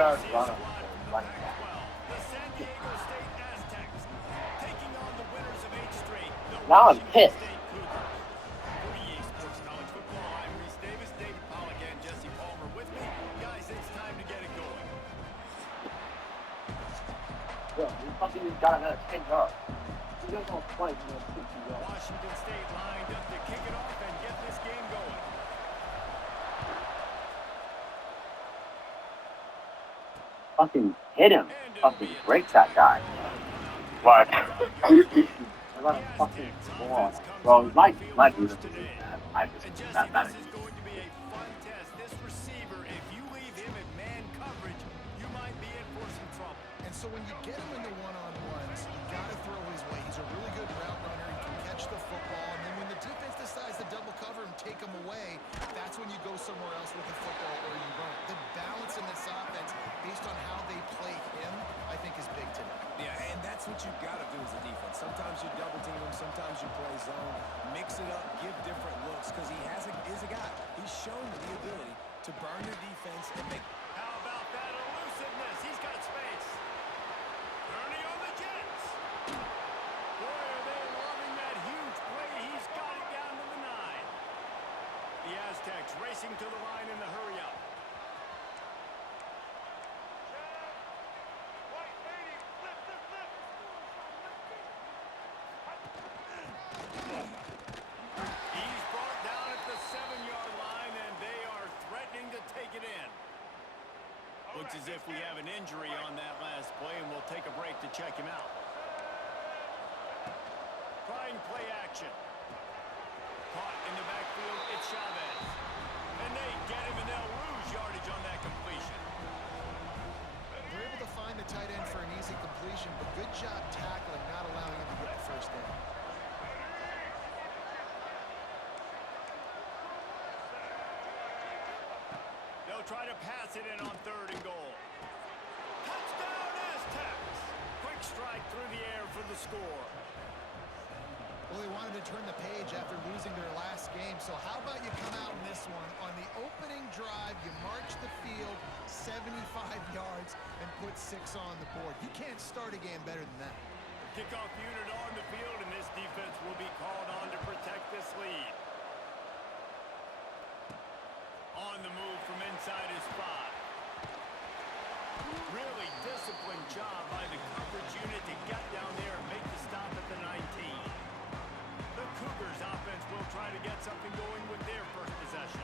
40-yard run on running back. Now I'm pissed. Bro, we fucking just got another 10 yards. We don't know play, 60 yards. Washington State lined up to kick it off and get this game going. Fucking hit him. Fucking break that guy. What? I got a fucking ball. Bro, my beautiful is bad. I just that bad. This is going to be a fun test. This receiver, if you leave him in man coverage, you might be in for some trouble. And so when you get him in the one-on-ones, you got to throw his way. He's a really good route runner. He can catch the football. And then when the defense decides to double cover and take him away, that's when you go somewhere else with the football or you run it. The balance in this offense, based on how they play him, I think is big today. Yeah, and that's what you've got to do as a defense. Sometimes you double team him, sometimes you play zone, mix it up, give different looks, because he is a guy. He's shown the ability to burn your defense and make. How about that elusiveness? He's got space. Ernie on the Jets. Boy, are they loving that huge play. He's got it down to the 9. The Aztecs racing to the line in the hurry-up. He's brought down at the 7-yard line, and they are threatening to take it in. Looks as if we have an injury on that last play, and we'll take a break to check him out. Trying play action. Caught in the backfield, it's Chavez. And they get him, and they'll lose yardage on that completion. They're able to find the tight end for an easy completion, but good job tackling, not allowing him to get the first down. They'll try to pass it in on 3rd and goal. Touchdown Aztecs! Quick strike through the air for the score. Well, they wanted to turn the page after losing their last game, so how about you come out in this one? On the opening drive, you march the field 75 yards and put 6 on the board. You can't start a game better than that. Kickoff unit on the field, and this defense will be called on to protect this lead. On the move from inside his spot. Really disciplined job by the coverage unit to get down there and make the stop at the 19. The Cougars offense will try to get something going with their first possession.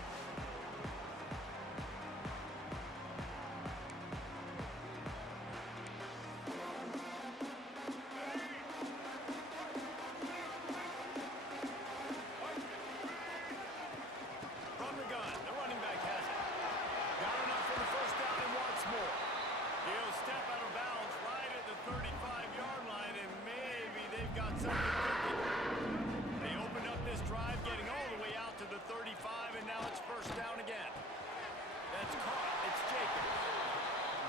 From the gun, the running back has it. Got enough for the first down and wants more. He'll step out of bounds right at the 35-yard line, and maybe they've got something cooking. They opened up this drive, getting all the way out to the 35, and now it's first down again. That's caught. It's Jacobs.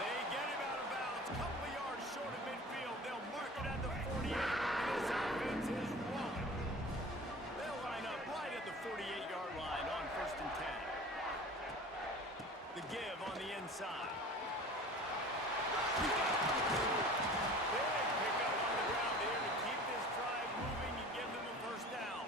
They get him out of bounds, a couple of yards short of midfield. They'll mark it at the 48, and this offense is rolling. They'll line up right at the 48-yard line on 1st and 10. The give on the inside. Big pickup on the ground here to keep this drive moving and give them a first down.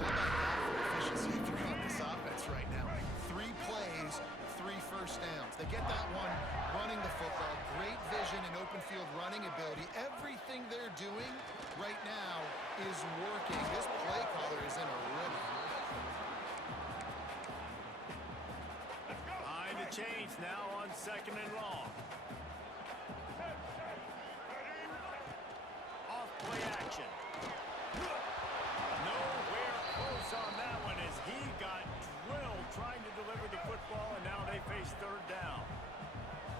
How about that for efficiency if you're on this offense right now? 3 plays, 3 first downs. They get that one running the football. Great vision and open field running ability. Everything they're doing right now is working. This play caller is in a rhythm. Behind the chains now on 2nd and long. Off play action. Nowhere close on that one as he got drilled trying to deliver the football, and now they face 3rd down.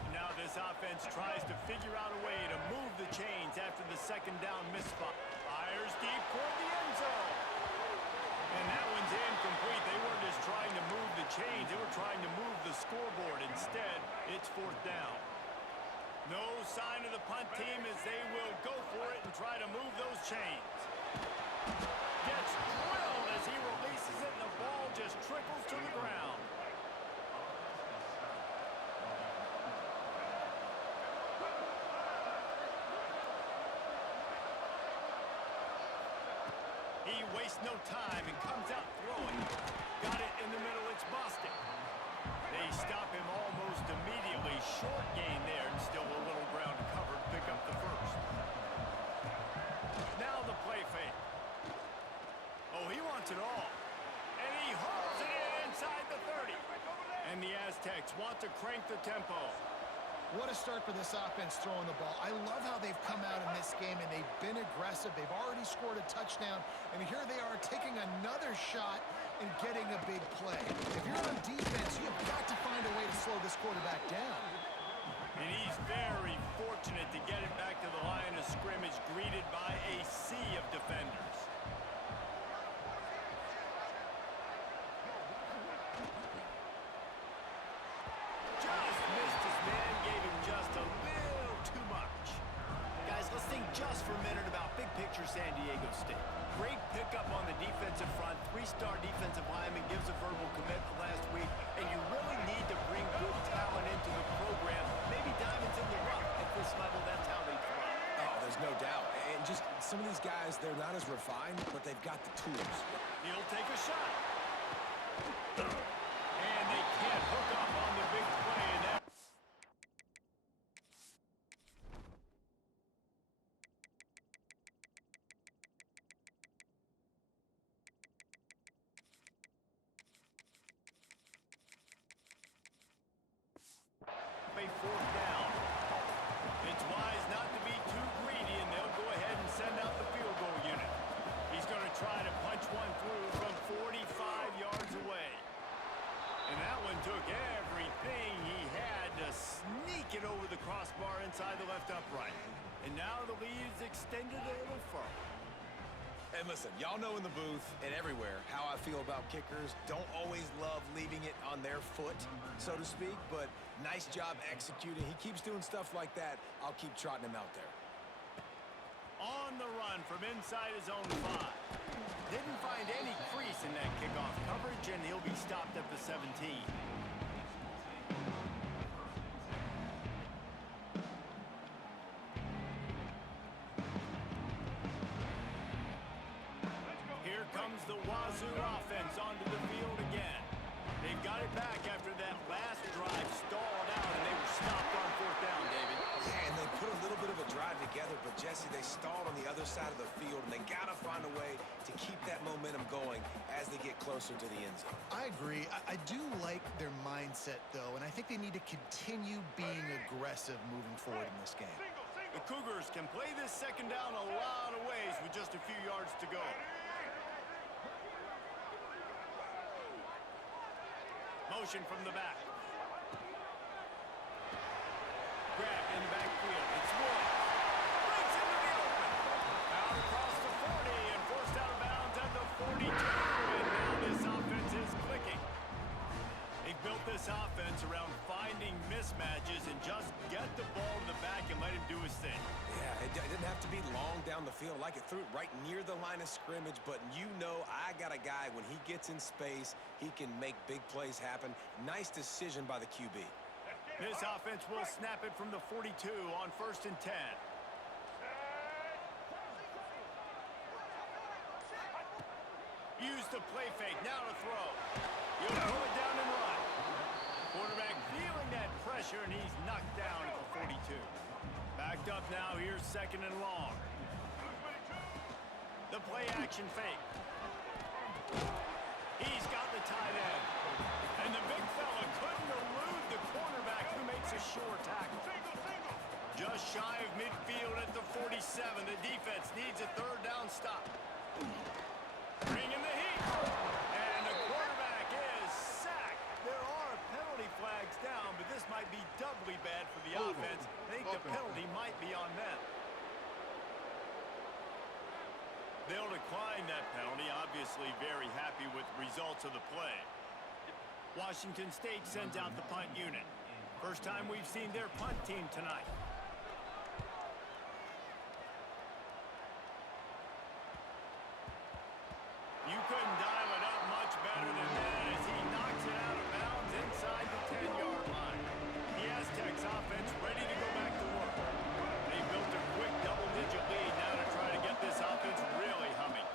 And now this offense tries to figure out a way to move the chains after the 2nd down misspot. Fires deep toward the end zone. And that one's incomplete. They weren't just trying to move the chains. They were trying to move the scoreboard. Instead, it's 4th down. No sign of the punt team as they will go for it and try to move those chains. Gets drilled as he releases it, and the ball just trickles to the ground. He wastes no time and comes out throwing. Got it in the middle. It's Boston. They stop him almost immediately. Short gain there and still a little ground to cover to pick up the first. Now the play fake. Oh, he wants it all. And he hauls it in inside the 30. And the Aztecs want to crank the tempo. What a start for this offense throwing the ball. I love how they've come out in this game, and they've been aggressive. They've already scored a touchdown, and here they are taking another shot and getting a big play. If you're on defense, you've got to find a way to slow this quarterback down. And he's very fortunate to get it back to the line of scrimmage, greeted by a sea of defenders. Just for a minute about big picture San Diego State. Great pickup on the defensive front. Three-star defensive lineman gives a verbal commitment last week, and you really need to bring good talent into the program. Maybe diamonds in the rough. At this level, that's how they thrive. Oh, there's no doubt. And just some of these guys, they're not as refined, but they've got the tools. He'll take a shot. And they can't hook up on the big play in that. Fourth down. It's wise not to be too greedy, and they'll go ahead and send out the field goal unit. He's going to try to punch one through from 45 yards away. And that one took everything he had to sneak it over the crossbar inside the left upright. And now the lead is extended a little further. And listen, y'all know in the booth and everywhere how I feel about kickers. Don't always love leaving it on their foot, so to speak, but nice job executing. He keeps doing stuff like that. I'll keep trotting him out there. On the run from inside his own 5. Didn't find any crease in that kickoff coverage, and he'll be stopped at the 17. Here comes the Wazoo offense onto the field again. They've got it back after that last drive stalled out, and they were stopped on fourth down, David. Yeah, and they put a little bit of a drive together, but Jesse, they stalled on the other side of the field, and they got to find a way to keep that momentum going as they get closer to the end zone. I agree. I do like their mindset, though, and I think they need to continue being aggressive moving forward in this game. The Cougars can play this second down a lot of ways with just a few yards to go. Motion from the back. Grab in the backfield. It's Wood. Breaks into the open. Out across the 40 and forced out of bounds at the 42. And now this offense is clicking. They built this offense around finding mismatches and just get the ball to the back and let him do his thing. Yeah, it didn't have to be long down the field. Like it threw it right near the line of scrimmage, but you know I got a guy, when he gets in space, he can make big plays happen. Nice decision by the QB. This offense will snap it from the 42 on 1st and 10. Use the play fake, now to throw. He'll pull it down and run. Quarterback feeling that pressure, and he's knocked down at the 42. Backed up now, here's 2nd and long. The play action fake. He's got the tight end. And the big fella couldn't elude the cornerback, who makes a sure tackle. Just shy of midfield at the 47. The defense needs a 3rd down stop. Bringing the heat. And the quarterback is sacked. There are penalty flags down, but this might be doubly bad for the offense. I think the penalty might be on them. They'll decline that penalty, obviously very happy with the results of the play. Washington State sends out the punt unit. First time we've seen their punt team tonight. You couldn't dial it up much better than that as he knocks it out of bounds inside the 10-yard line. The Aztecs offense ready to go back to work. They built a quick double-digit lead now to try to get this offense really humming.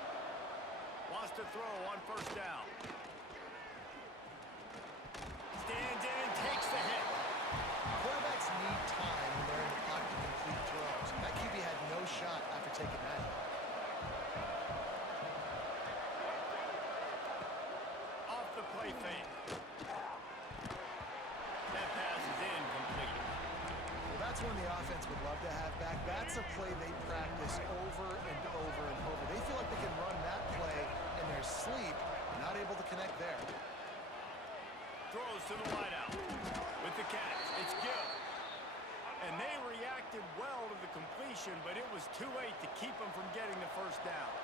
That's one the offense would love to have back. That's a play they practice over and over and over. They feel like they can run that play in their sleep, not able to connect there. Throws to the wideout. With the catch, it's Gill. And they reacted well to the completion, but it was too late to keep them from getting the first down.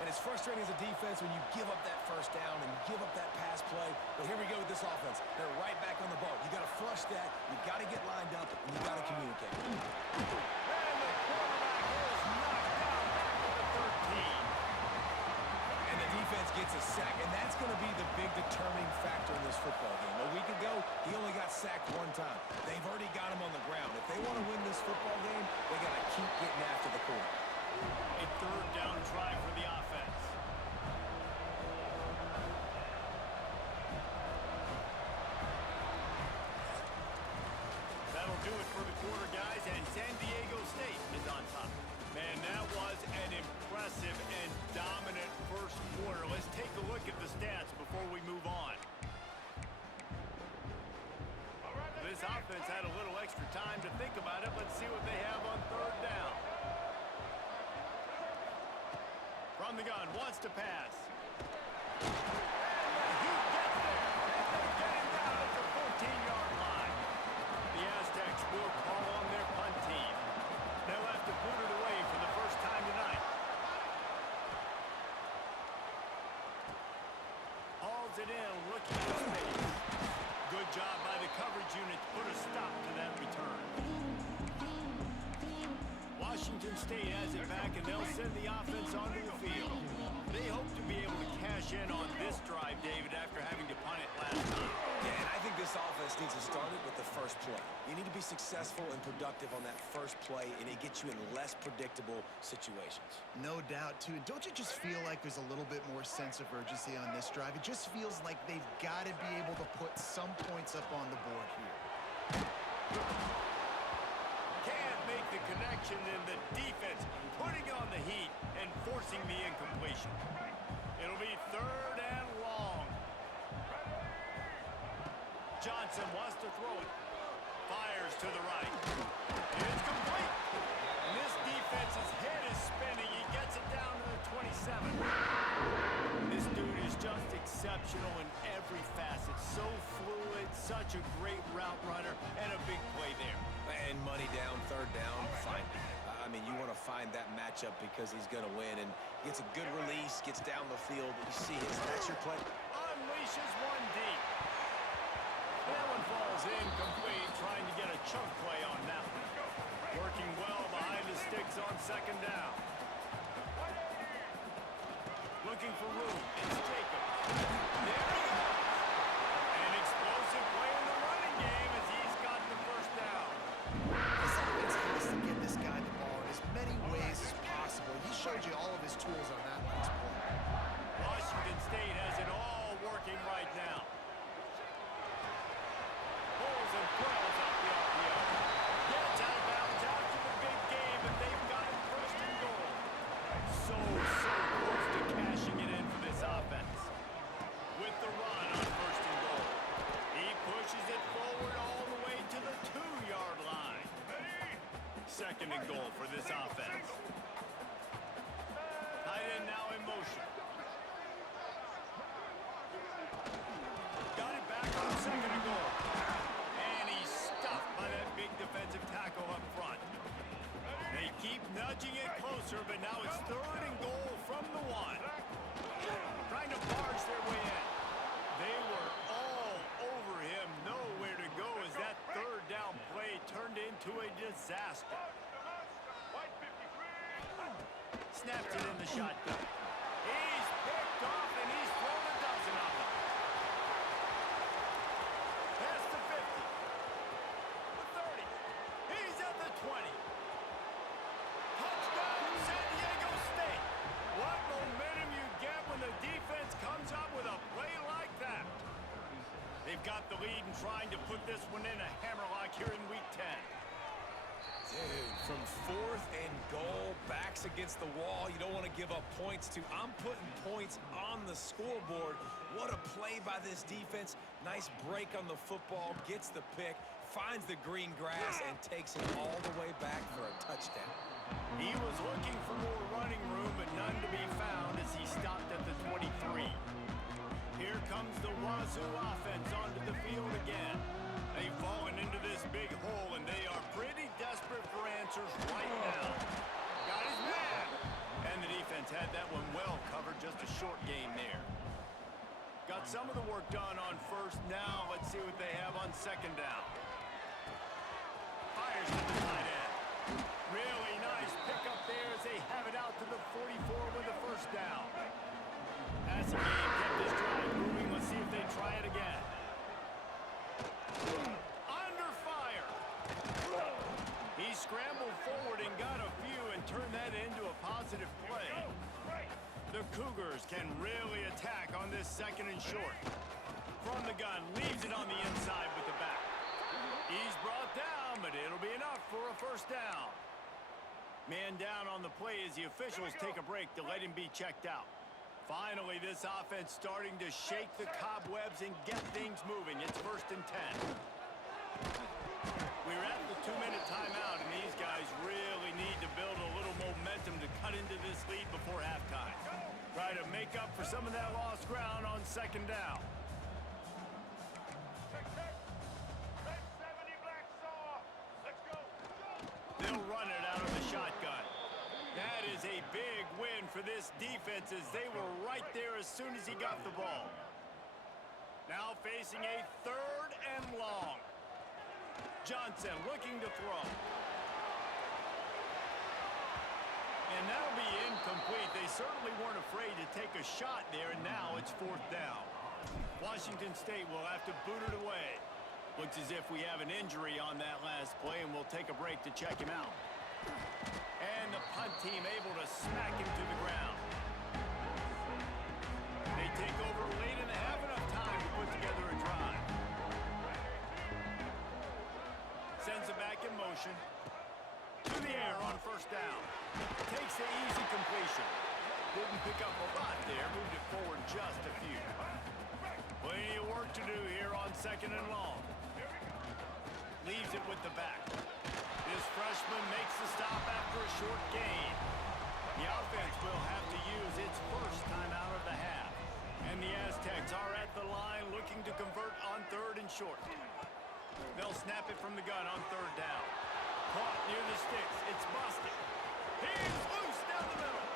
And it's frustrating as a defense when you give up that first down and give up that pass play. But here we go with this offense. They're right back on the ball. You got to flush that. You got to get lined up, and you got to communicate. And the quarterback is knocked down back to the 13. And the defense gets a sack, and that's going to be the big determining factor in this football game. A week ago, he only got sacked one time. They've already got him on the ground. If they want to win this football game, they got to keep getting after the quarterback. A third down try for the offense. That'll do it for the quarter, guys, and San Diego State is on top. Man, that was an impressive and dominant first quarter. Let's take a look at the stats before we move on. This offense had a little extra time to think about it. Let's see what they have on third down. From the gun, wants to pass. And he gets there. They get him down at the 14-yard line. The Aztecs will call on their punt team. They'll have to boot it away for the first time tonight. Hauls it in, looking for space. Good job by the coverage unit to put a stop to that return. Washington State has it back, and they'll send the offense onto the field. They hope to be able to cash in on this drive, David, after having to punt it last time. Yeah, and I think this offense needs to start it with the first play. You need to be successful and productive on that first play, and it gets you in less predictable situations. No doubt, too. And don't you just feel like there's a little bit more sense of urgency on this drive? It just feels like they've got to be able to put some points up on the board here. Can't make the connection, and the defense putting on the heat and forcing the incompletion. It'll be third and long. Johnson wants to throw it. Fires to the right. It's complete. And this defense's head is spinning. He gets it down to the 27. This dude is just exceptional in every facet. So fluid, such a great route runner, and a big play there. And money down, third down, fine. I mean, you want to find that matchup because he's going to win, and gets a good release, gets down the field. You see that's your play. Unleashes one deep. That one falls incomplete, trying to get a chunk play on that one. Working well behind the sticks on second down. Looking for room. It's Jacob. There he goes. An explosive play in the running game as he's got the first down. This offense has to get this guy the ball in as many ways as possible. He showed you all of his tools on that last play. Washington State has it all working right now. Pulls and throws off the RPO. Gets out of bounds after the big game, but they've got it first and goal. So close to cashing it in for this offense. With the run on first and goal. He pushes it forward all the way to the 2-yard line. Second and goal for this offense. Tight end now in motion. Got it back on second and goal. And he's stuffed by that big defensive tackle up front. They keep nudging it closer, but now it's third and goal from the 1. Trying to barge their way in. They were all over him. Nowhere to go as that third down play turned into a disaster. Snaps it in the shotgun. He's picked off, and he's thrown a dozen of them. Past the 50. The 30. He's at the 20. Touchdown, San Diego State. What momentum you get when the defense comes up with a play like that. They've got the lead and trying to put this one in a hammerlock here in week 10. Dude, from fourth and goal, backs against the wall, you don't want to give up points to. I'm putting points on the scoreboard. What a play by this defense. Nice break on the football, gets the pick. finds the green grass and takes it all the way back for a touchdown. He was looking for more running room, but none to be found as he stopped at the 23. Here comes the Wazoo offense onto the field again. They've fallen into this big hole, and they are pretty desperate for answers right now. Got his man! And the defense had that one well covered, just a short gain there. Got some of the work done on first. Now let's see what they have on second down. Fires to the tight end. Really nice pickup there as they have it out to the 44 with the first down. Passing game kept this drive moving. Let's see if they try it again. Under fire. He scrambled forward and got a few and turned that into a positive play. The Cougars can really attack on this second and short. From the gun, leaves it on the inside with the back. He's brought down, but it'll be enough for a first down. Man down on the play as the officials take a break to let him be checked out. Finally, this offense starting to shake the cobwebs and get things moving. It's first and 10. We're at the 2-minute timeout, and these guys really need to build a little momentum to cut into this lead before halftime. Try to make up for some of that lost ground on second down. They'll run it out of the shotgun. That is a big win for this defense as they were right there as soon as he got the ball. Now facing a third and long. Johnson looking to throw. And that'll be incomplete. They certainly weren't afraid to take a shot there, and now it's fourth down. Washington State will have to boot it away. Looks as if we have an injury on that last play, and we'll take a break to check him out. And the punt team able to smack him to the ground. They take over late and they have enough time to put together a drive. Sends it back in motion. To the air on first down. Takes the easy completion. Didn't pick up a lot there. Moved it forward just a few. Plenty of work to do here on second and long. Leaves it with the back. This freshman makes the stop after a short gain. The offense will have to use its first time out of the half. And the Aztecs are at the line looking to convert on third and short. They'll snap it from the gun on third down. Caught near the sticks. It's busted. He's loose down the middle.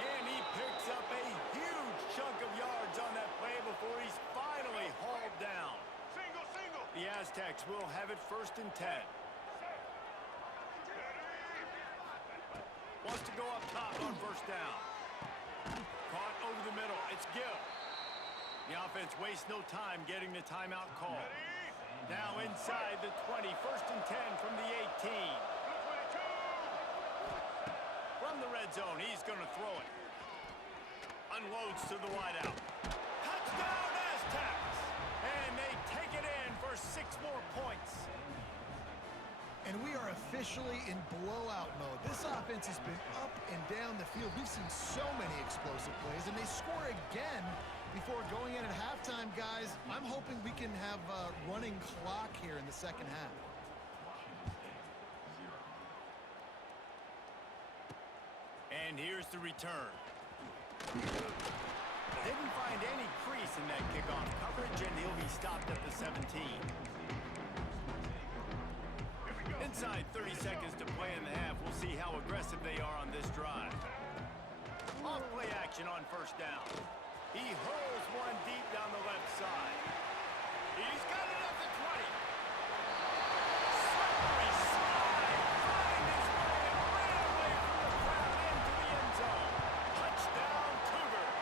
And he picks up a huge chunk of yards on that play before he's finally hauled down. The Aztecs will have it first and 10. Wants to go up top on first down. Caught over the middle. It's Gill. The offense wastes no time getting the timeout call. Now inside the 20, first and 10 from the 18. From the red zone, he's going to throw it. Unloads to the wideout. Touchdown, Aztecs! And they take it in for 6 more points. And we are officially in blowout mode. This offense has been up and down the field. We've seen so many explosive plays, and they score again before going in at halftime, guys. I'm hoping we can have a running clock here in the second half. And here's the return. Didn't find any crease in that kickoff coverage, and he'll be stopped at the 17. Inside 30 seconds to play in the half. We'll see how aggressive they are on this drive. Off play action on first down. He hurls one deep down the left side. He's got it at the 20. Slippery slide. Find his way and ran away from the crowd into the end zone. Touchdown, Cougars.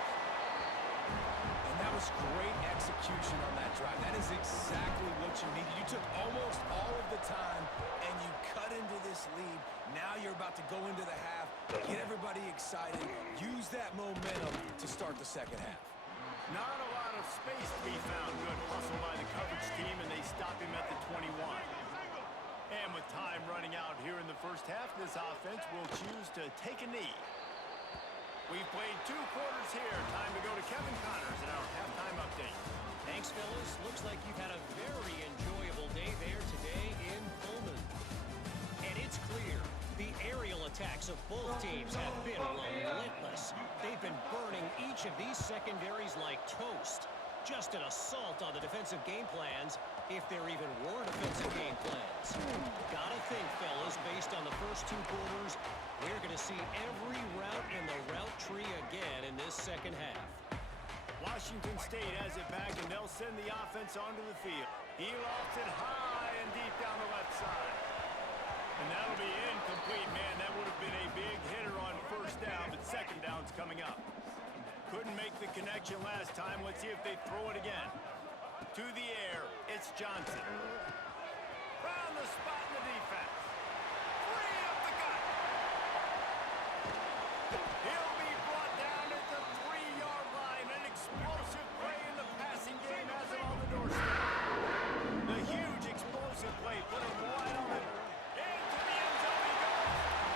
And that was great execution on that drive. That is exactly what you needed. You took almost all of the time, and you cut into this lead. Now you're about to go into the half, get everybody excited, use that momentum to start the second half. Not a lot of space to be found. Good hustle by the coverage team, and they stop him at the 21. And with time running out here in the first half, this offense will choose to take a knee. We've played 2 quarters here. Time to go to Kevin Connors in our halftime update. Thanks, fellas. Looks like you've had a very enjoyable day there today in Pullman. And it's clear the aerial attacks of both teams have been relentless. They've been burning each of these secondaries like toast. Just an assault on the defensive game plans, if there even were defensive game plans. Gotta think, fellas, based on the first 2 quarters, we're going to see every route in the route tree again in this second half. Washington State has it back, and they'll send the offense onto the field. He lofts it high and deep down the left side. And that'll be incomplete, man. That would have been a big hitter on first down, but second down's coming up. Couldn't make the connection last time. Let's see if they throw it again. To the air, it's Johnson. Found the spot in the defense. Free up the gut. He'll be brought down at the 3-yard line. An explosive play in the passing game has him on the doorstep. The huge explosive play put him wide open. Into the end zone he goes.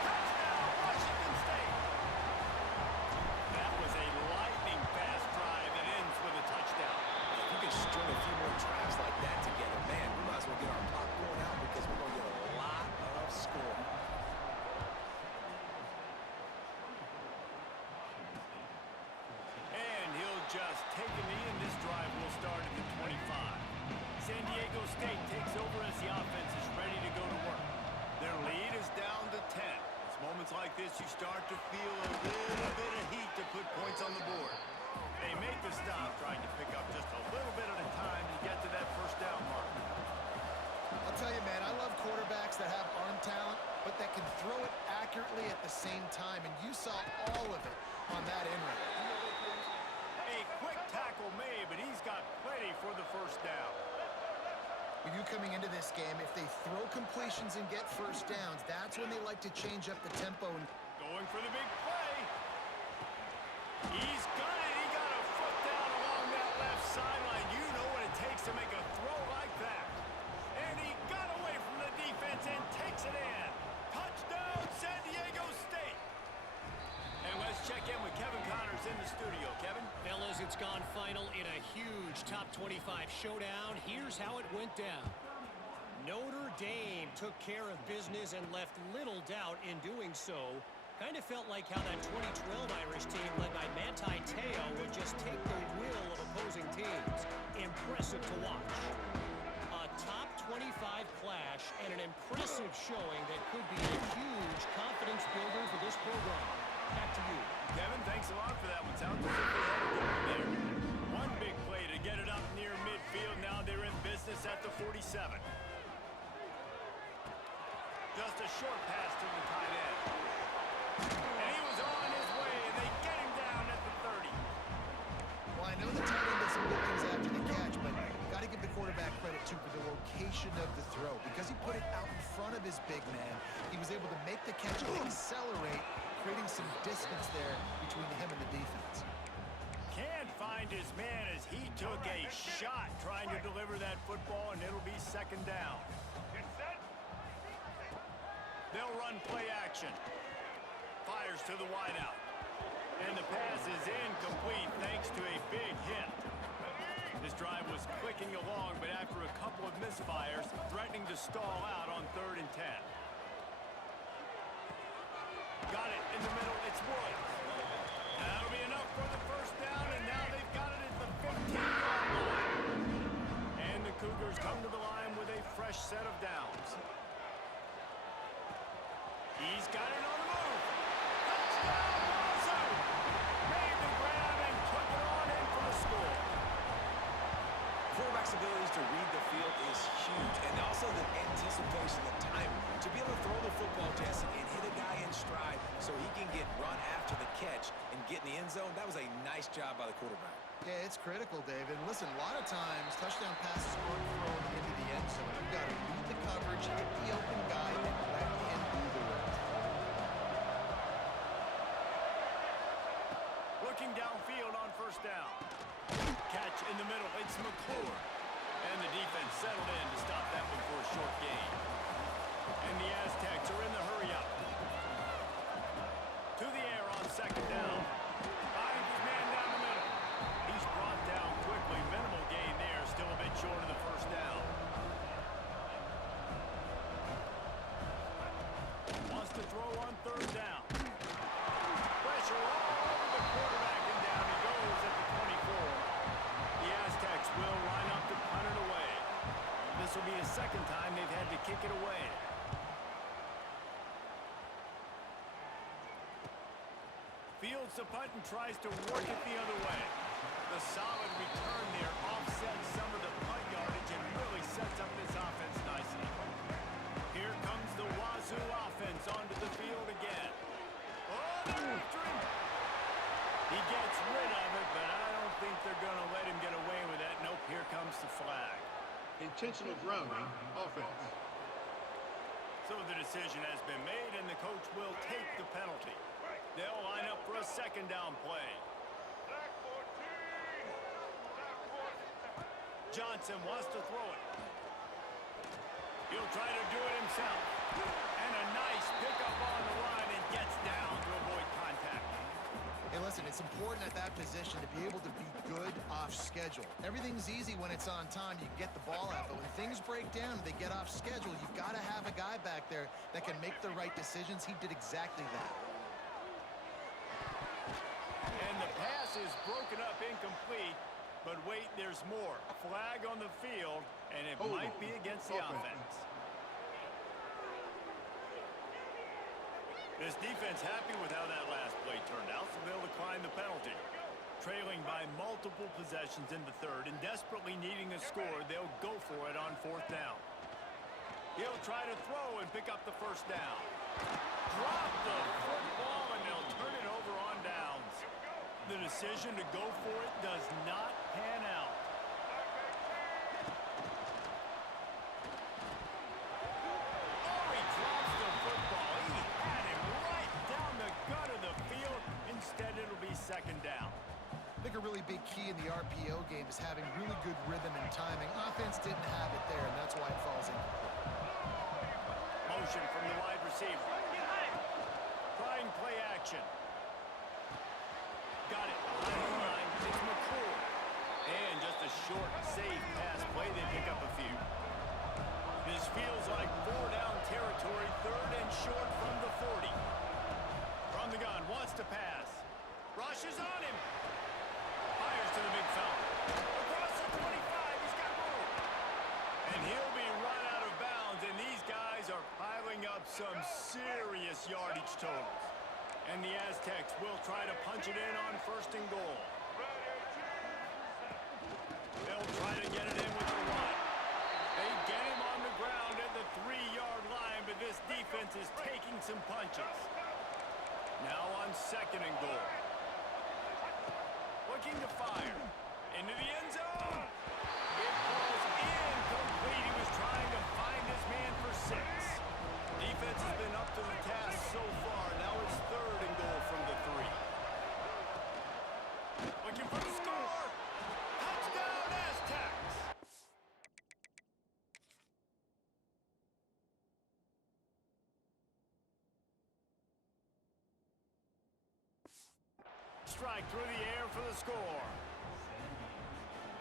Touchdown, Washington State. That was a lightning-fast drive that ends with a touchdown. If we could string a few more drives like that together, man, we might as well get our popcorn out because we're going to get a lot of score. And he'll just take a knee, and this drive will start at the 25. San Diego State takes over as the offense is ready to go to work. Their lead is down to 10. It's moments like this you start to feel a little bit of heat to put points on the board. They make the stop, trying to pick up just a little bit at a time to get to that first down mark. I'll tell you, man, I love quarterbacks that have arm talent, but that can throw it accurately at the same time, and you saw all of it on that in route. A quick tackle made, but he's got plenty for the first down. With you coming into this game, if they throw completions and get first downs, that's when they like to change up the tempo. Going for the big play. He's got it. He got a foot down along that left sideline. You know what it takes to make a throw like that. And he got away from the defense and takes it in. Touchdown, San Diego State. And let's check in with Kevin Connors in the studio. Kevin? Fellas, it's gone final in a huge top 25 showdown. Here's how it went down. Notre Dame took care of business and left little doubt in doing so. Kind of felt like how that 2012 Irish team led by Manti Te'o would just take the will of opposing teams. Impressive to watch. A top 25 clash and an impressive showing that could be a huge confidence builder for this program. Back to you. Kevin, thanks a lot for that one. Sounds as if they had a good one there. One big play to get it up near midfield. Now they're in business at the 47. Just a short pass to the tight end. And he was on his way, and they get him down at the 30. Well, I know the tight end did some good things after the catch, but got to give the quarterback credit, too, for the location of the throw. Because he put it out in front of his big man, he was able to make the catch and accelerate, creating some distance there between him and the defense. Can't find his man as he took a shot trying to deliver that football, and it'll be second down. They'll run play action. Fires to the wideout. And the pass is incomplete thanks to a big hit. This drive was clicking along, but after a couple of misfires, threatening to stall out on 3rd and 10. Got it in the middle. It's Woods. That'll be enough for the first down, and now they've got it at the 15-yard line. And the Cougars come to the line with a fresh set of downs. He's got it on the move. Touchdown, WSU. Made the grab and took it on in for the score. Quarterback's abilities to read the field is huge, and also the anticipation, the time to be able to throw the football, Jesse, and hit a guy in stride so he can get run after the catch and get in the end zone. That was a nice job by the quarterback. Yeah, it's critical, David. Listen, a lot of times, touchdown passes aren't thrown into the end zone. You've got to read the coverage, hit the open guy, and let him do the rest. Looking downfield on first down. Catch in the middle. It's McClure. And the defense settled in to stop that one for a short gain. And the Aztecs are in the hurry-up. To the air on second down. Finds his man down the middle. He's brought down quickly. Minimal gain there. throw on third down. Pressure all over the quarterback, and down he goes at the 24. The Aztecs will line up to punt it away. This will be the second time they've had to kick it away. Fields the punt and tries to work it the other way. The solid return there offsets some of the punt yardage and really sets up this offense nicely. Here comes the Wazoo offense onto the field again. Oh, they're after him. He gets rid of it, but I don't think they're going to let him get away with that. Nope, here comes the flag. Intentional grounding, offense. So the decision has been made, and the coach will take the penalty. They'll line up for a second down play. Johnson wants to throw it. He'll try to do it himself. And a nice pickup on the run and gets down to avoid contact. Hey, listen, it's important at that position to be able to be good off schedule. Everything's easy when it's on time. You can get the ball out, but when things break down and they get off schedule, you've got to have a guy back there that can make the right decisions. He did exactly that. And the pass is broken up incomplete, but wait, there's more. Flag on the field, and it might be against the offense. This defense happy with how that last play turned out, so they'll decline the penalty. Trailing by multiple possessions in the third and desperately needing a score, they'll go for it on fourth down. He'll try to throw and pick up the first down. Drop the football, and they'll turn it over on downs. The decision to go for it does not pan out. Oh, he drops the football. He had him right down the gut of the field. Instead, it'll be second down. I think a really big key in the RPO game is having really good rhythm and timing. Offense didn't have it there, and that's why it falls incomplete. Motion from the wide receiver. Trying play action. Got it behind the line. It's McCool. And just a short, safe pass play. They pick up a few. This feels like 4-down territory. Third and short from the 40. From the gun. Wants to pass. Rushes on him. Fires to the big fella. Across the 25. He's got room. And he'll be run out of bounds. And these guys are piling up some serious yardage totals. And the Aztecs will try to punch it in on first and goal. They'll try to get it in with the run. They get him on the ground at the 3-yard line, but this defense is taking some punches. Now on second and goal. Looking to fire. Into the end zone. It falls incomplete. He was trying to find his man for 6. Defense has been up to the task so far. Now it's third and goal from the 3. Looking for the score. Touchdown, Aztecs. Strike through the air for the score.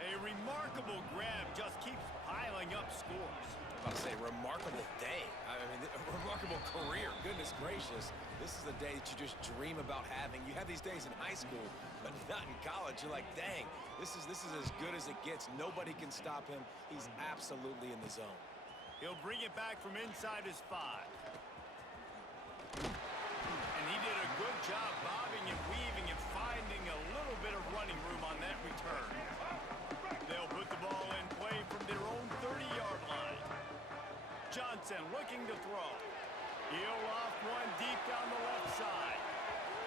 A remarkable grab just keeps piling up scores. I'll say remarkable day. I mean, a remarkable career. Goodness gracious. This is the day that you just dream about having. You have these days in high school, but not in college. You're like, dang, this is as good as it gets. Nobody can stop him. He's absolutely in the zone. He'll bring it back from inside his 5. And he did a good job bobbing and weaving and finding a little bit of running room on that return. They'll put the ball in play from their own 30-yard line. Johnson looking to throw. He'll off one deep down the left side.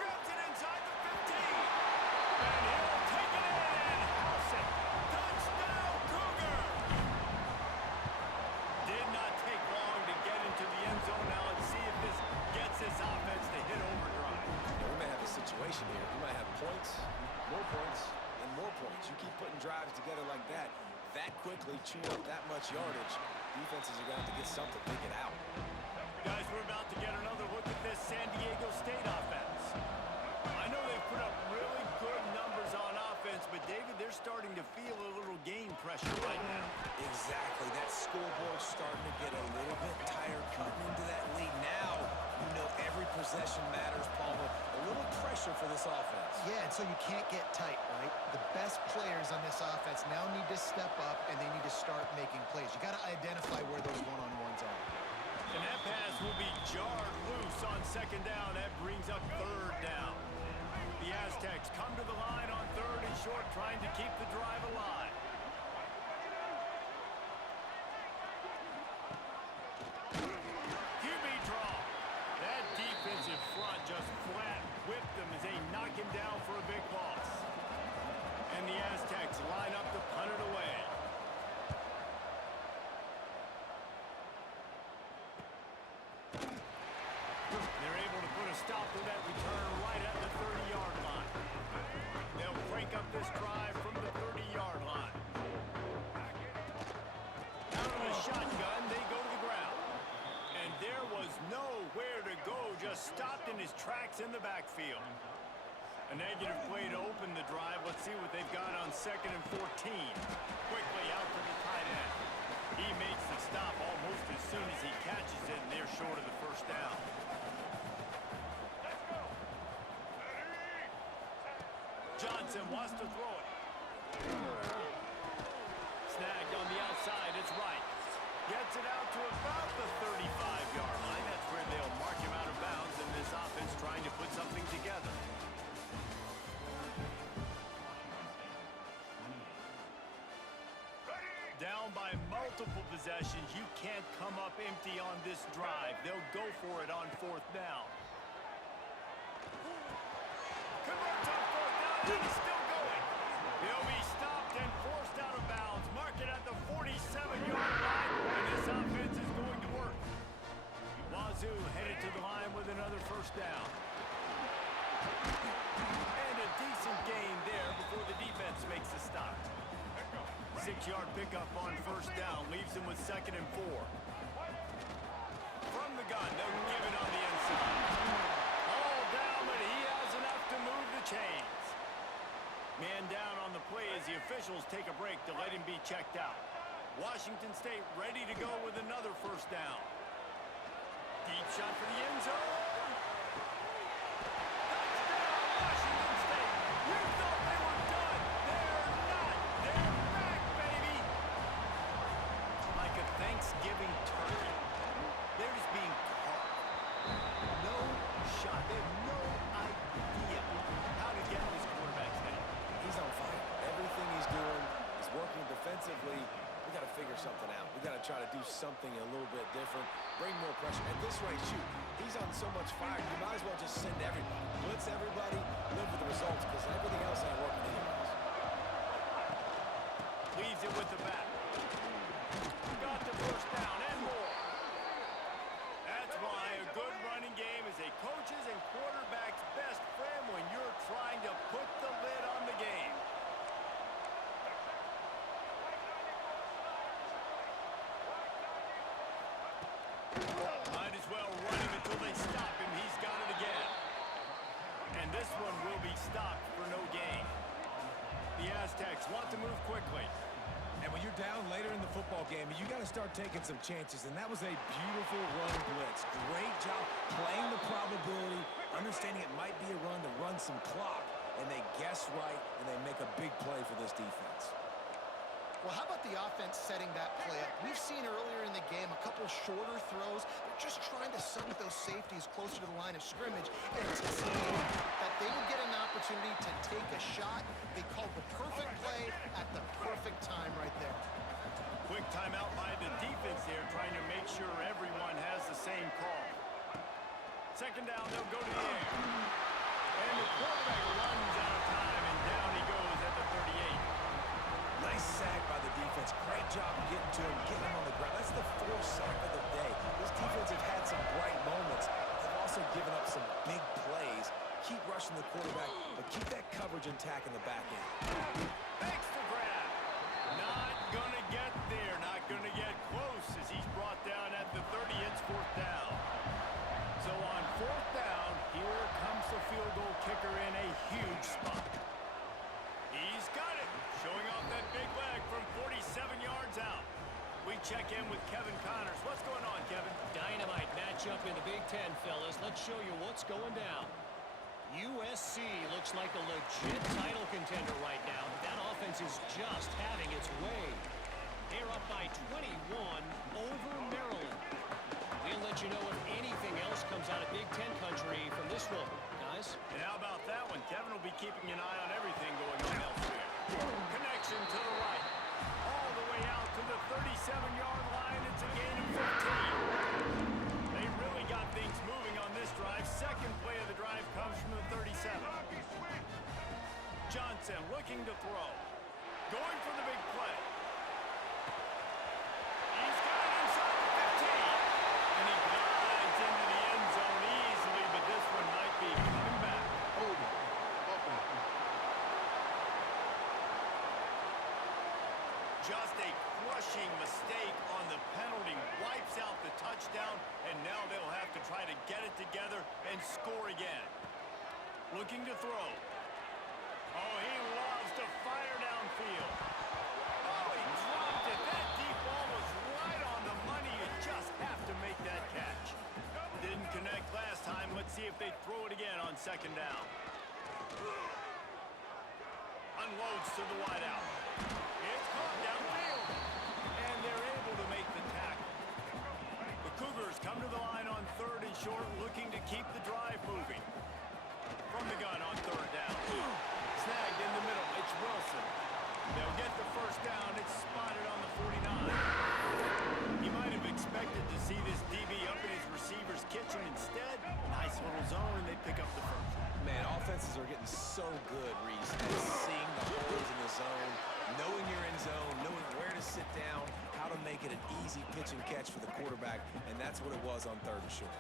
Grabs it inside the 15. And he'll take it in and house it. Touchdown, Cougar! Did not take long to get into the end zone. Now let's see if this gets this offense to hit overdrive. Yeah, we may have a situation here. We might have points, and more points. You keep putting drives together like that quickly, chewing up that much yardage, defenses are going to have to get something figured out. Guys, we're about to get another look at this San Diego State offense. I know they've put up really good numbers on offense, but David, they're starting to feel a little game pressure right now. Exactly. That scoreboard's starting to get a little bit tired cutting into that lead. Now, you know every this offense. Yeah, and so you can't get tight, right? The best players on this offense now need to step up, and they need to start making plays. You got to identify where those one-on-ones are. And that pass will be jarred loose on second down. That brings up third down. The Aztecs come to the line on third and short, trying to keep the drive alive. QB draw. That defensive front just flat whipped them as they knock him down for a big loss. And the Aztecs line up to punt it away. They're able to put a stop to that return right at the 30-yard line. They'll crank up this drive from the 30-yard line. Out of the shotgun, they go to the ground. And there was nowhere to go, just stopped in his tracks in the backfield. A negative play to open the drive. Let's see what they've got on 2nd and 14. Quickly out to the tight end. He makes the stop almost as soon as he catches it, and they're short of the first down. Johnson wants to throw it. Snagged on the outside, it's right. Gets it out to about the 35-yard line. That's where they'll mark him out of bounds, and this offense trying to put something together. Down by multiple possessions, you can't come up empty on this drive. They'll go for it on 4th down. Converts on 4th down, and he's still going. He'll be stopped and forced out of bounds. Mark it at the 47-yard line, and this offense is going to work. Wazoo headed to the line with another first down. And a decent gain there before the defense makes a stop. 6-yard pickup on first down leaves him with 2nd and 4. From the gun, they'll give it on the inside. All down, but he has enough to move the chains. Man down on the play as the officials take a break to let him be checked out. Washington State ready to go with another first down. Deep shot for the end zone. Touchdown, Washington State. You thought they were done. They're not. They're back, baby. Like a Thanksgiving turkey. They're just being carved. No shot. They have no idea how to get this quarterback's head. He's on fire. Everything he's doing is working defensively. We got to figure something out. We got to try to do something a little bit different, bring more pressure. At this rate, shoot, he's on so much fire, you might as well just send everybody. Blitz everybody, live with the results, because everything else ain't working anyways. Leaves it with the back. Got the first down and more. That's why a good running game is a coach's and quarterback's best friend when you're trying to put the lid on the game. Might as well run him until they stop him. He's got it again. And this one will be stopped for no gain. The Aztecs want to move quickly. And when you're down later in the football game, you got to start taking some chances, and that was a beautiful run blitz. Great job playing the probability, understanding it might be a run to run some clock, and they guess right, and they make a big play for this defense. Well, how about the offense setting that play up? We've seen earlier in the game a couple shorter throws. They're just trying to suck those safeties closer to the line of scrimmage, anticipating that they would get an opportunity to take a shot. They called the perfect play at the perfect time right there. Quick timeout by the defense there, trying to make sure everyone has the same call. Second down, they'll go to the air. And the quarterback runs out of time, and down he goes at the 38. Nice sack by the defense. Great job getting to him, getting him on the ground. That's the 4th sack of the day. This defense have had some bright moments. They've also given up some big plays. Keep rushing the quarterback, but keep that coverage intact in the back end. Thanks for grab. Not going to get there. Not going to get close as he's brought down at the 30. It's 4th down. So on 4th down, here comes the field goal kicker in a huge spot. He's got it. Showing off that big leg from 47 yards out. We check in with Kevin Connors. What's going on, Kevin? Dynamite matchup in the Big Ten, fellas. Let's show you what's going down. USC looks like a legit title contender right now. That offense is just having its way. They're up by 21 over Maryland. We'll let you know if anything else comes out of Big Ten country from this one, guys. And how about that one? Kevin will be keeping an eye on everything going on elsewhere. Connection to the right. All the way out to the 37-yard line. It's a gain of 15. They really got things moving on this drive. Second play of the drive comes from the 37. Johnson looking to throw. Going for the big play. He's got it inside the 15. And he glides into the end zone easily, but this one might be coming back. Holding. Offense. Just a crushing mistake on the penalty. Wipes out the touchdown, and now they'll have to try to get it together and score again. Looking to throw. Oh, he loves to fire downfield. Oh, he dropped it. That deep ball was right on the money. You just have to make that catch. Didn't connect last time. Let's see if they throw it again on second down. Unloads to the wideout. It's caught downfield. And they're able to make the tackle. The Cougars come to the line on third and short, looking to keep the drive moving. From the gun on third down. Snagged in the middle. It's Wilson. They'll get the first down. It's spotted on the 49. You might have expected to see this DB up in his receiver's kitchen. Instead, nice little zone, and they pick up the first. Man, offenses are getting so good, Reese, at seeing the holes in the zone, knowing you're in zone, knowing where to sit down, how to make it an easy pitch and catch for the quarterback, and that's what it was on third and short.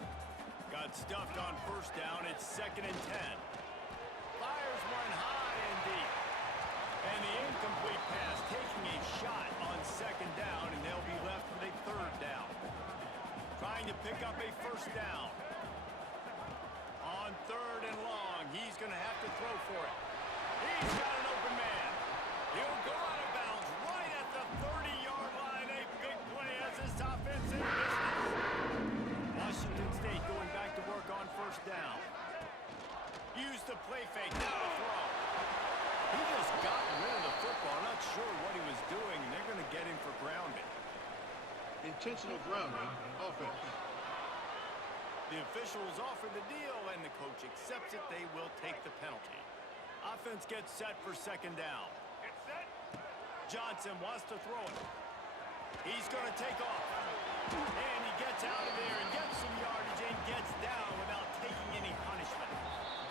Got stuffed on first down. It's second and 10. Fires one high and deep. And the incomplete pass taking a shot on second down, and they'll be left with a third down. Trying to pick up a first down. On third and long, he's going to have to throw for it. He's got an open man. He'll go out of bounds right at the 30-yard line. A big play as this offense in business. Washington State going back to work on first down. Used the play fake, now the throw. He just got rid of the football. Not sure what he was doing, and they're going to get him for grounding. Intentional grounding. Offense. The officials offer the deal, and the coach accepts it. They will take the penalty. Offense gets set for second down. Johnson wants to throw it. He's going to take off. And he gets out of there and gets some yardage and gets down without taking any punishment.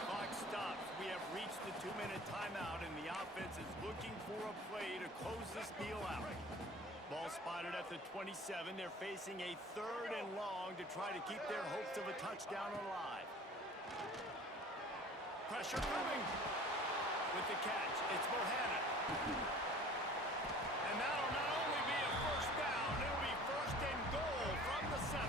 Clock stops. We have reached the 2-minute timeout, and the offense is looking for a play to close this deal out. Ball spotted at the 27. They're facing a third and long to try to keep their hopes of a touchdown alive. Pressure coming. With the catch, it's Bohannon. And that'll not only be a first down, it'll be first and goal from the 7.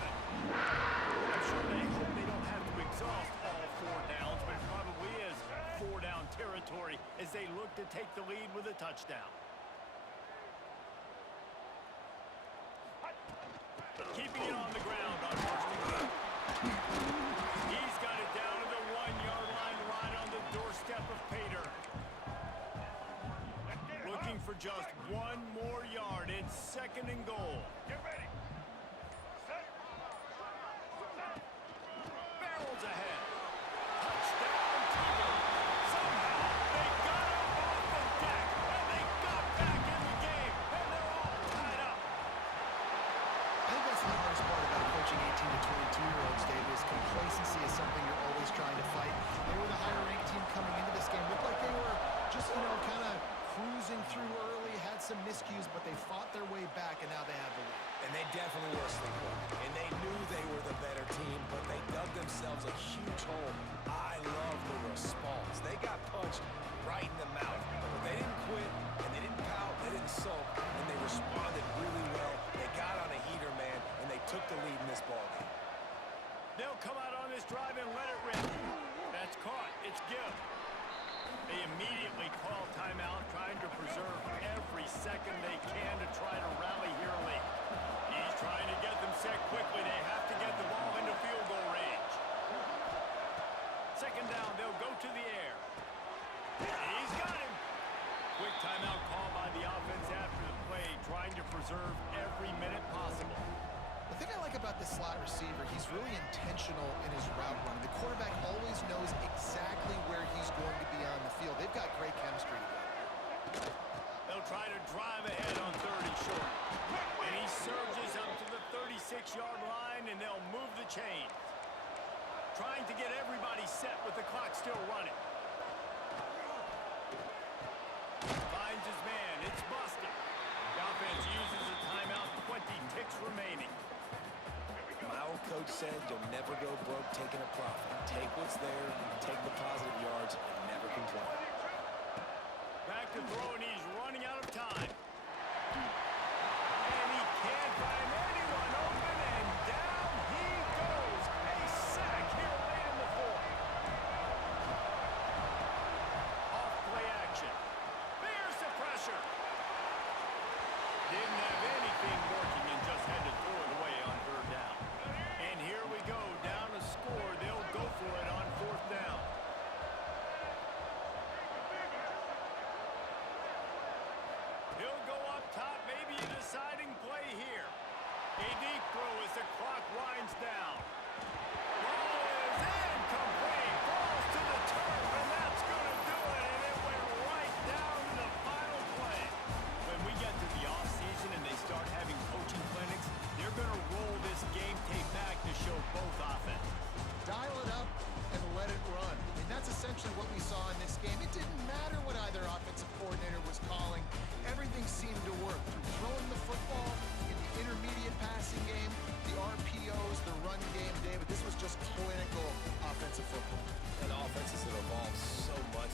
I'm sure they hope they don't have to exhaust all 4 downs, but it probably is 4-down territory as they look to take the lead with a touchdown. Keeping it on the ground on first and goal. He's got it down to the 1-yard line right on the doorstep of Pater. Looking for just 1 more yard. It's second and goal. Get ready. Set. Barrels ahead. Touchdown, Cougar. Somehow they got up off the deck, and they got back in the game, and they're all tied up. I think that's the hardest part about coaching 18 to 22-year-olds, Dave, is complacency is something you're always trying to fight. They were the higher-ranked team coming into this game. Looked like they were just, kind of cruising through early, had some miscues, but they fought their way back, and now they have the lead. And they definitely were sleepwalking. And they knew they were the better team, but they dug themselves a huge hole. I love the response. They got punched right in the mouth, but they didn't quit, and they didn't pout, they didn't sulk, and they responded really well. They got on a heater, man, and they took the lead in this ballgame. They'll come out on this drive and let it rip. That's caught. It's Gibb. They immediately call timeout, trying to preserve every second they can to try to rally here late. He's trying to get them set quickly. They have to get the ball into field goal range. Second down, they'll go to preserve every minute possible. The thing I like about the slot receiver, he's really intentional in his route running. The quarterback always knows exactly where he's going to be on the field. They've got great chemistry together. They'll try to drive ahead on 30 short. And he surges up to the 36-yard line, and they'll move the chains. Trying to get everybody set with the clock still running. Finds his man. It's busted. The offense uses a timeout. 20 ticks remaining. My old coach said you'll never go broke taking a profit. Take what's there, take the positive yards, and never complain. Back to throw, and he's running out of time. And he can't find anyone open, and down he goes. A sack here late in the fourth. Off play action. Bears the pressure. Didn't have anything working and just had to throw it away on third down. And here we go, down a score. They'll go for it on fourth down. He'll go up top, maybe a deciding play here. A deep throw as the clock winds down. Ball is incomplete, falls to the turf, and that's going to do it, and it went right down to the final play. When we get to the offseason and they start having coaching clinics, they're going to roll this game tape back to show both offenses. Dial it up and let it run. And that's essentially what we saw in this game. It didn't matter what either offensive coordinator was calling. Everything seemed to work. Through throwing the football,